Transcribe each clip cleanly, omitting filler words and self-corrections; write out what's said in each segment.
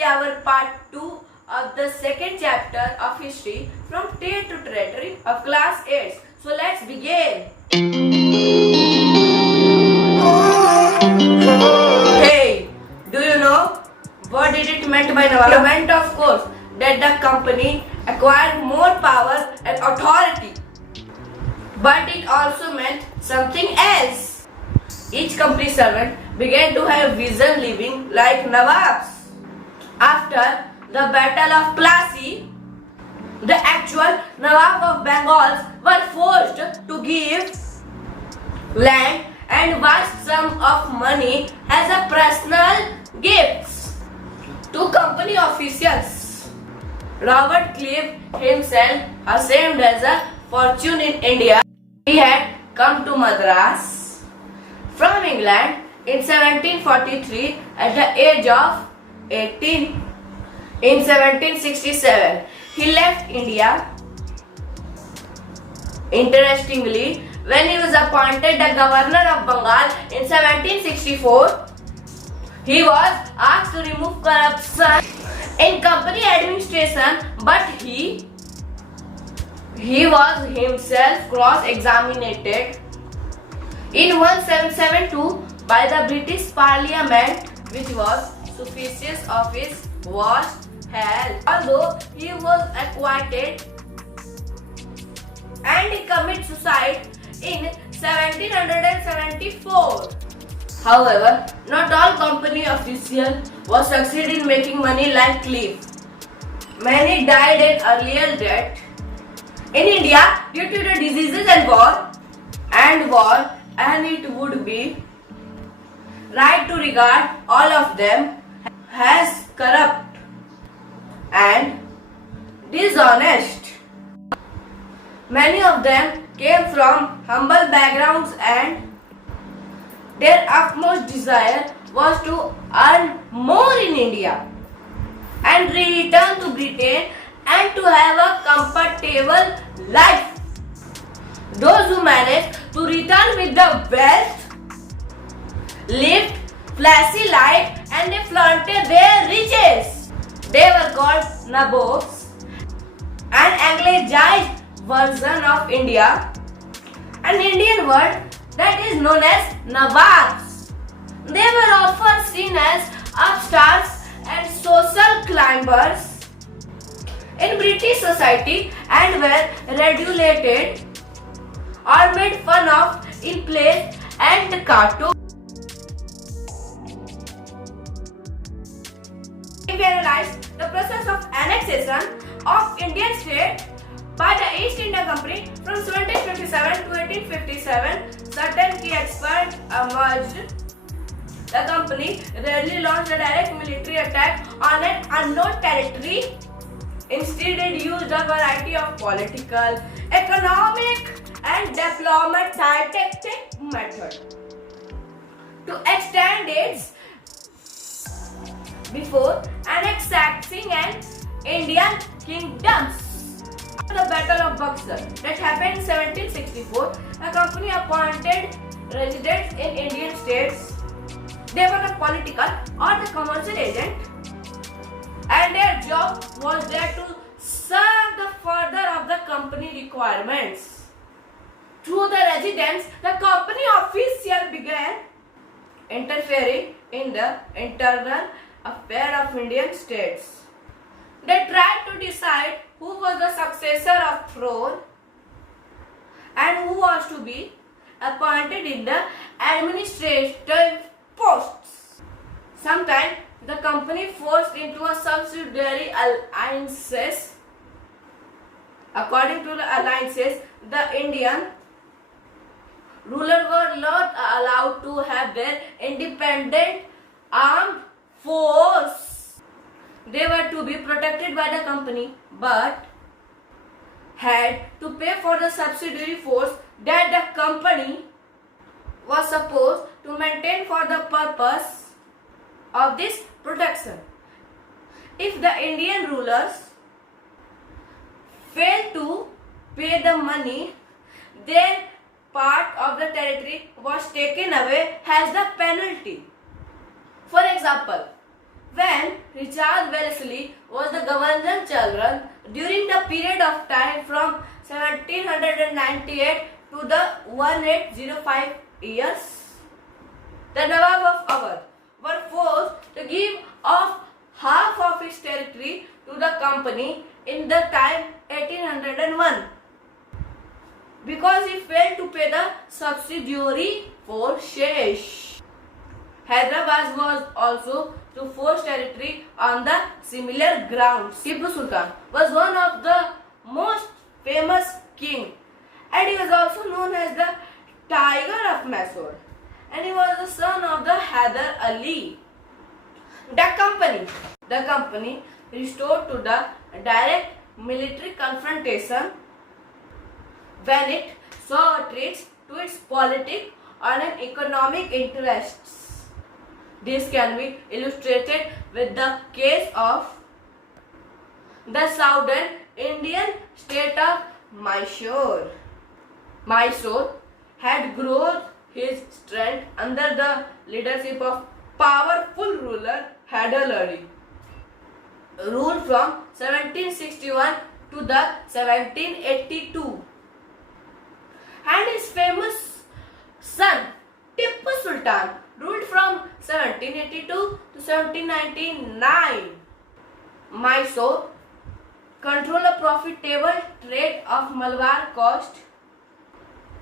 see our part 2 of the second chapter of history from tier to territory of class 8. So let's begin. Hey, do you know what did it meant by Nawab? It meant, of course, that the company acquired more power and authority. But it also meant something else. Each company servant began to have vision living like Nawabs. After the Battle of Plassey, the actual Nawab of Bengal were forced to give land and vast sum of money as a personal gifts to company officials. Robert Clive himself assumed as a fortune in India. He had come to Madras from England in 1743 at the age of 18. In 1767, he left India. Interestingly, when he was appointed the governor of Bengal in 1764, he was asked to remove corruption in company administration, but he was himself cross-examined in 1772 by the British Parliament, which was suspicious of his vast health. Although he was acquitted and he committed suicide in 1774. However, not all company officials were succeed in making money like Clive. Many died an earlier death in India due to the diseases and war, and it would be right to regard all of them as corrupt and dishonest. Many of them came from humble backgrounds and their utmost desire was to earn more in India and return to Britain and to have a comfortable life. Those who managed to return with the wealth lived flashy life and they flaunted their riches. They were called Nabobs, an Anglicized version of India, an Indian word that is known as Nawabs. They were often seen as upstarts and social climbers in British society and were regulated or made fun of in plays and cartoons. If we analyze the process of annexation of Indian state by the East India Company from 1757 to 1857, certain key experts emerged. The company rarely launched a direct military attack on an unknown territory. Instead, it used a variety of political, economic, and diplomatic methods to extend its before annexing an Indian kingdoms. After the Battle of Buxar that happened in 1764, a company appointed residents in Indian states. They were the political or the commercial agent, and their job was there to serve the further of the company requirements. Through the residents, the company official began interfering in the internal affairs of Indian states. They tried to decide who was the successor of throne and who was to be appointed in the administrative posts. Sometimes the company forced into a subsidiary alliances. According to the alliances, the Indian rulers were not allowed to have their independent armed force. They were to be protected by the company but had to pay for the subsidiary force that the company was supposed to maintain for the purpose of this protection. If the Indian rulers failed to pay the money, their part of the territory was taken away as the penalty. For example, when Richard Wellesley was the Governor General during the period of time from 1798 to the 1805 years. The Nawab of Awadh were forced to give up half of its territory to the company in the time 1801 because he failed to pay the subsidiary forces. Hyderabad was also to force territory on the similar grounds. Tipu Sultan was one of the most famous king and he was also known as the Tiger of Mysore and he was the son of the Hyder Ali. The company restored to the direct military confrontation when it saw a threat to its political and economic interests. This can be illustrated with the case of the southern Indian state of Mysore. Mysore had grown his strength under the leadership of powerful ruler Hyder Ali, ruled from 1761 to the 1782, and his famous son Tipu Sultan ruled from 1782 to 1799. Mysore controlled a profitable trade of Malabar coast,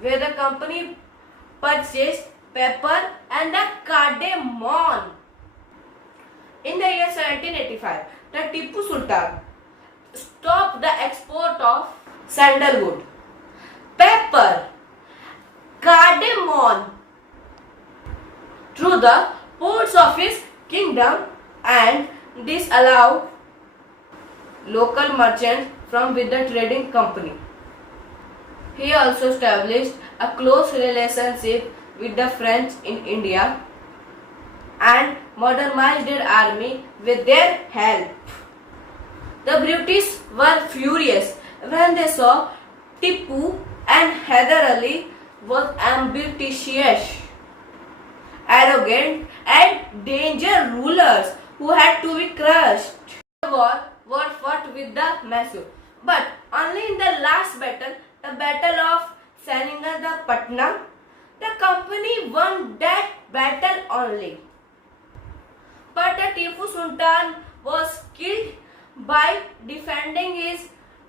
where the company purchased pepper and the cardamom. In the year 1785, the Tipu Sultan stopped the export of sandalwood, pepper, cardamom through the ports of his kingdom and disallowed local merchants from with the trading company. He also established a close relationship with the French in India and modernized their army with their help. The British were furious when they saw Tipu and Hyder Ali was ambitious, arrogant and dangerous rulers who had to be crushed. The war was fought with the Mysore, but only in the last battle, the Battle of Seringalpatnam, the company won that battle only. But the Tipu Sultan was killed by defending his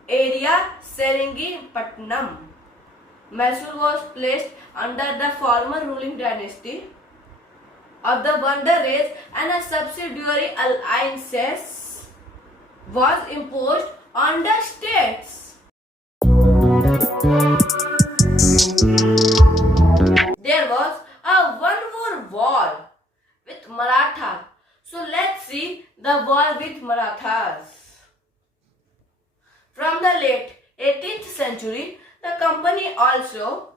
area Seringalpatnam. Mysore was placed under the former ruling dynasty of the Bandar race and a subsidiary alliances was imposed on the states. There was a one-more war with Marathas. So let's see the war with Marathas. From the late 18th century, the company also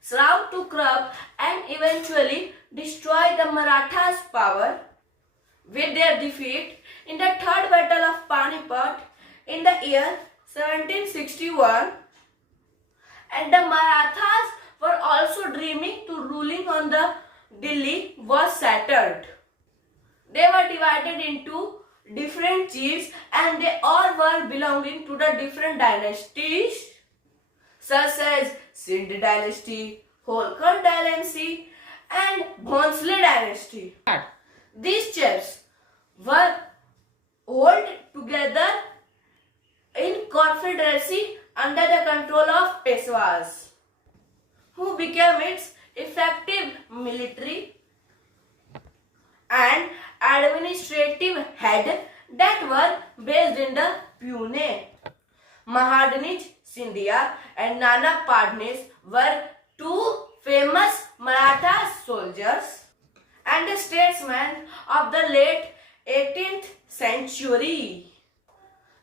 sought to curb and eventually destroy the Marathas' power with their defeat in the Third Battle of Panipat in the year 1761, and the Marathas were also dreaming to ruling on the Delhi was shattered. They were divided into different chiefs and they all were belonging to the different dynasties such as Sindh dynasty, Holkar dynasty and Bhonsle dynasty. These chiefs were held together in confederacy under the control of Peshwas, who became its effective military and administrative head that were based in the Pune. Mahadnij Scindia and Nana Padnis were two famous Maratha soldiers and statesmen of the late 18th century.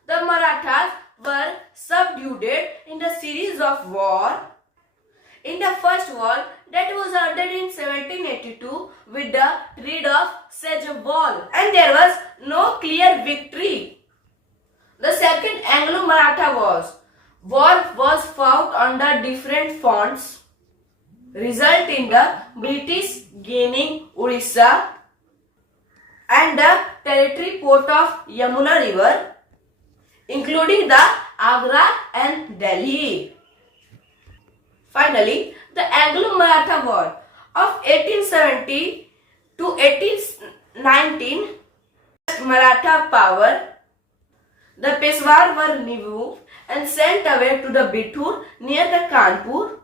The Marathas were subdued in a series of wars. In the first war that was ended in 1782 with the Treaty of Sejwal, and there was no clear victory. The second Anglo-Maratha war was fought under different fronts, resulting in the British gaining Orissa and the territory port of Yamuna River, including the Agra and Delhi. Finally, the Anglo-Maratha War of 1870 to 1819, Maratha power, the Peshawar were removed and sent away to the Bithur near the Kanpur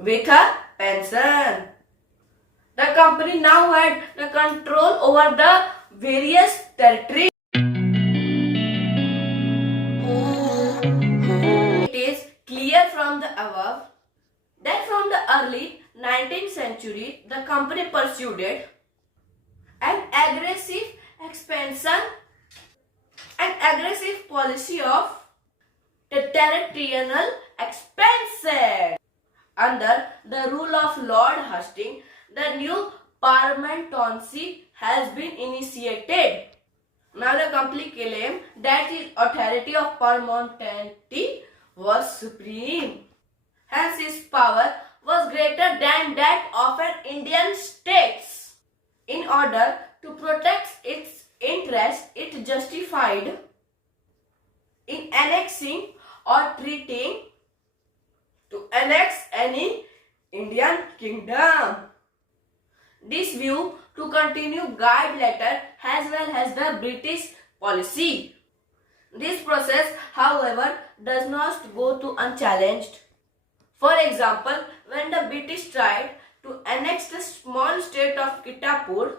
with a pension. The company now had the control over the various territories. It is clear from the above that from the early 19th century, the company pursued an aggressive expansion and aggressive policy of territorial expansion. Under the rule of Lord Hastings, the new Parliamentary has been initiated. Now the company claimed that its authority of Parliamentary was supreme. Hence its power was greater than that of an Indian state. In order to protect its interests, it justified in annexing or treating to annex any Indian kingdom. This view to continue guide later as well as the British policy. This process, however, does not go to unchallenged. For example, when the British tried to annex the small state of Kittapur,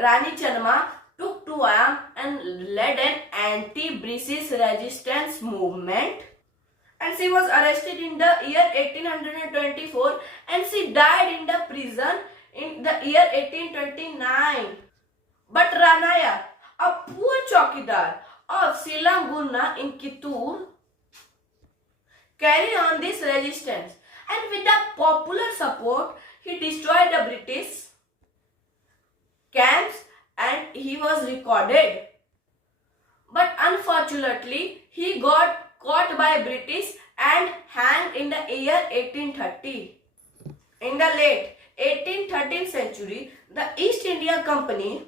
Rani Channamma took to arm and led an anti-British resistance movement, and she was arrested in the year 1824 and she died in the prison in the year 1829. But Ranaya, a poor chowkidar of Silanguna in Kittur, carried on this resistance, and with the popular support, he destroyed the British camps and he was recorded. But unfortunately, he got caught by British and hanged in the year 1830. In the late 1813th century, the East India Company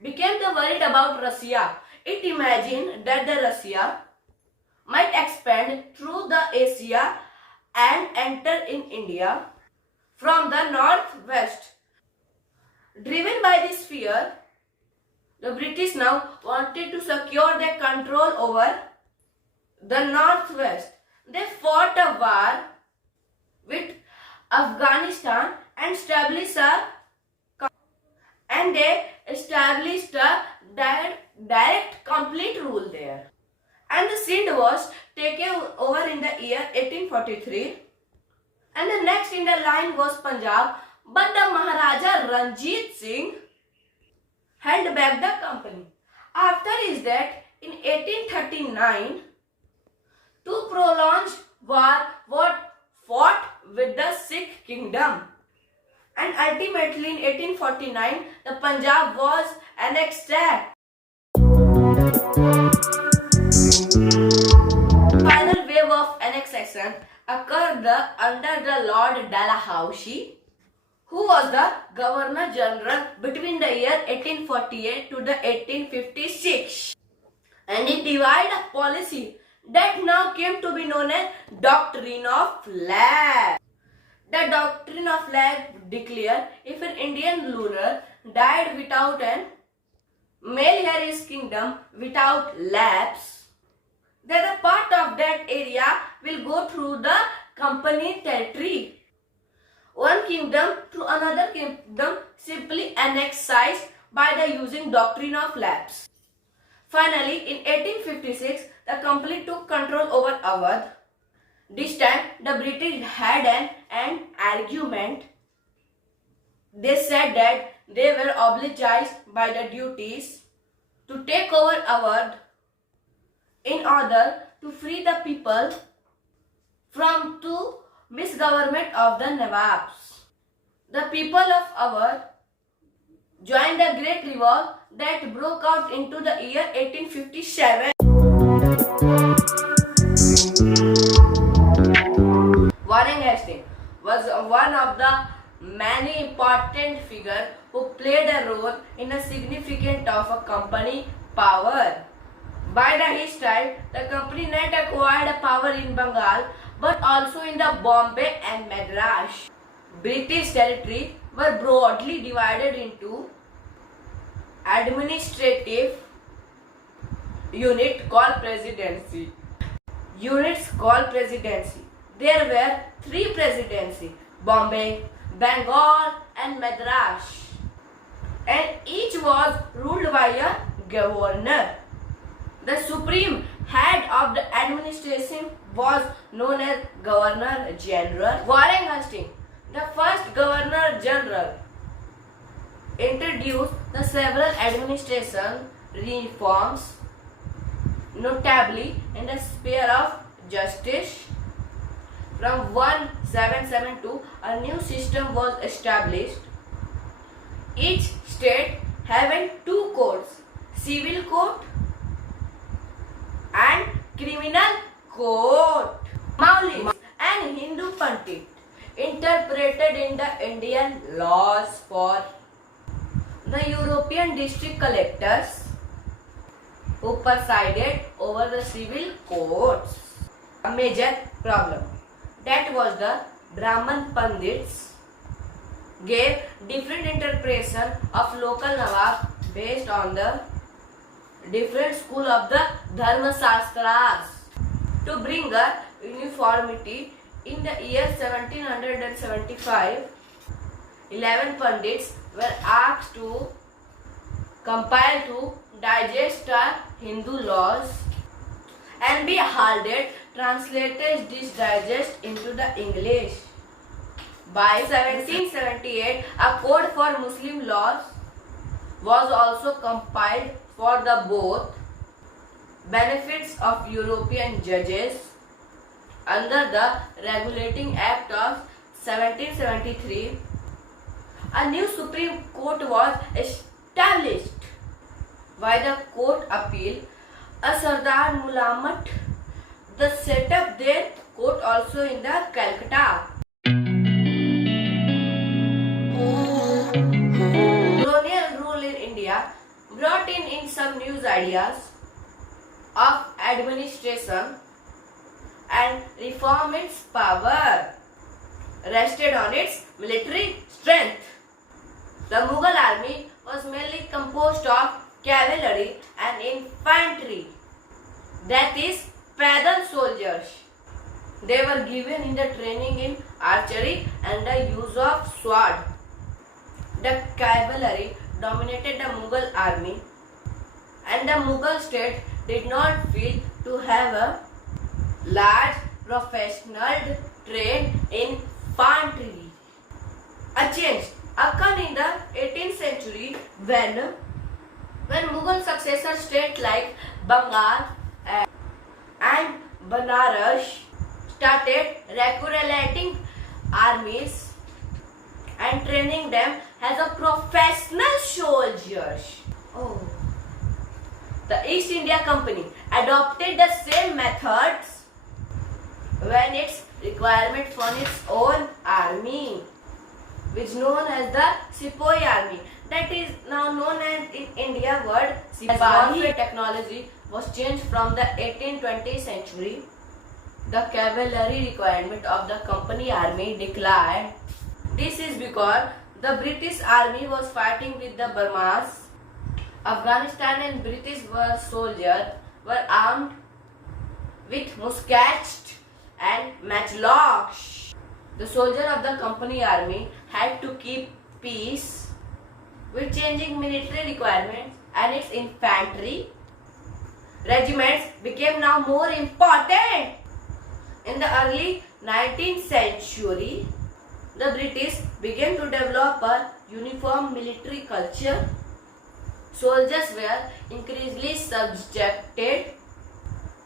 became worried about Russia. It imagined that the Russia might expand through the Asia and enter in India from the northwest. Driven by this fear, the British now wanted to secure their control over the northwest. They fought a war with Afghanistan and they established a direct complete rule there. And the Sindh was taken over in the year 1843, and the next in the line was Punjab, but the Maharaja Ranjit Singh held back the company. After his death in 1839, two prolonged war fought with the Sikh kingdom, and ultimately in 1849 the Punjab was annexed. Final wave of annexation occurred under the Lord Dalhousie, who was the Governor General between the year 1848 to the 1856, and he devised a policy that now came to be known as Doctrine of Lapse. The Doctrine of Lapse declared if an Indian ruler died without an male heir in his kingdom without lapse, then a part of that area will go through the company territory. One kingdom to another kingdom simply annexed by the using Doctrine of Lapse. Finally, in 1856, the company took control over Awadh. This time, the British had an argument. They said that they were obliged by the duties to take over Awadh in order to free the people from the misgovernment of the Nawabs. The people of Awadh joined the Great Revolt that broke out into the year 1857. Warren Hastings was one of the many important figures who played a role in a significant of a company power. By his time, the company not acquired a power in Bengal but also in the Bombay and Madras. British territory were broadly divided into administrative unit called presidency. Units called presidency. There were three presidency: Bombay, Bengal and Madras, and each was ruled by a governor. The supreme head of the administration was known as Governor General. Warren Hastings, the first Governor General, introduced the several administration reforms, notably in the sphere of justice. From 1772, a new system was established, each state having two courts: civil court and criminal court. Maulis and Hindu Pandit interpreted in the Indian laws for the European district collectors who presided over the civil courts. A major problem that was the Brahman Pandits gave different interpretation of local Nawab based on the different school of the Dharma Shastras. To bring a uniformity, in the year 1775, 11 Pandits were asked to compile to digest the Hindu laws, and Behalted translated this digest into the English. By 1778, a code for Muslim laws was also compiled for the both benefits of European judges. Under the Regulating Act of 1773, a new Supreme Court was established. By the Court Appeal, a Sardar Mulamat, the set up their court also in the Calcutta. Colonial rule in India brought in some new ideas of administration and reform. Its power rested on its military strength. The Mughal army was mainly composed of cavalry and infantry, that is, pedal soldiers. They were given in the training in archery and the use of sword. The cavalry dominated the Mughal army, and the Mughal state did not feel to have a large professional trained infantry. A change occurred in the 18th century when Mughal successor states like Bengal and Banaras started recruiting armies and training them as a professional soldiers. The East India Company adopted the same methods when its requirement for its own army, which is known as the Sepoy army, that is now known as in India word Sipahi. Warfare technology was changed from the 18th-20th century. The cavalry requirement of the company army declined. This is because the British army was fighting with the Burmese. Afghanistan and British soldiers were armed with muskets and matchlocks. The soldiers of the company army had to keep peace with changing military requirements, and its infantry regiments became now more important. In the early 19th century, the British began to develop a uniform military culture. Soldiers were increasingly subjected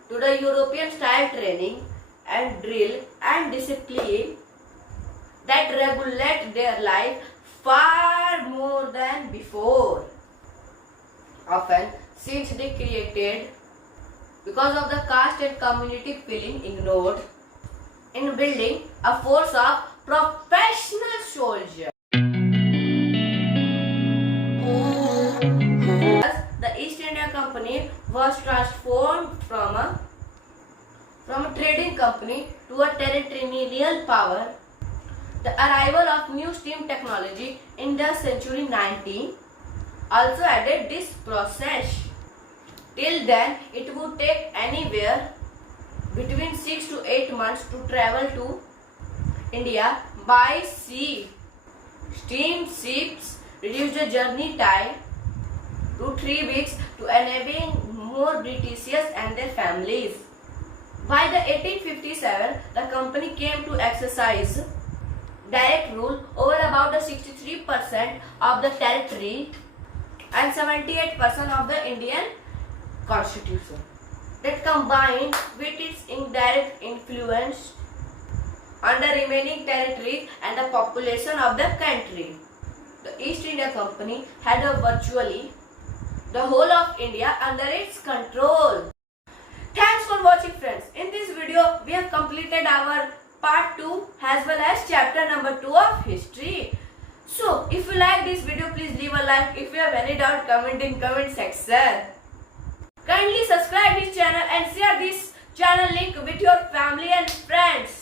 to the European style training and drill and discipline that regulate their life far more than before. Often, since they created because of the caste and community feeling ignored in building a force of professional soldier. The East India Company was transformed from a trading company to a territorial power. The arrival of new steam technology in the century 19 also added this process. Till then, it would take anywhere between 6 to 8 months to travel to India by sea. Steam ships reduced the journey time to 3 weeks to enabling more Britishers and their families. By the 1857, the company came to exercise direct rule over about the 63% of the territory and 78% of the Indian constitution. That combined with its indirect influence on the remaining territories and the population of the country. The East India Company had virtually the whole of India under its control. Thanks for watching, friends. In this video, we have completed our part 2 as well as chapter number 2 of history. So, if you like this video, please leave a like. If you have any doubt, comment in comment section. Kindly subscribe this channel and share this channel link with your family and friends.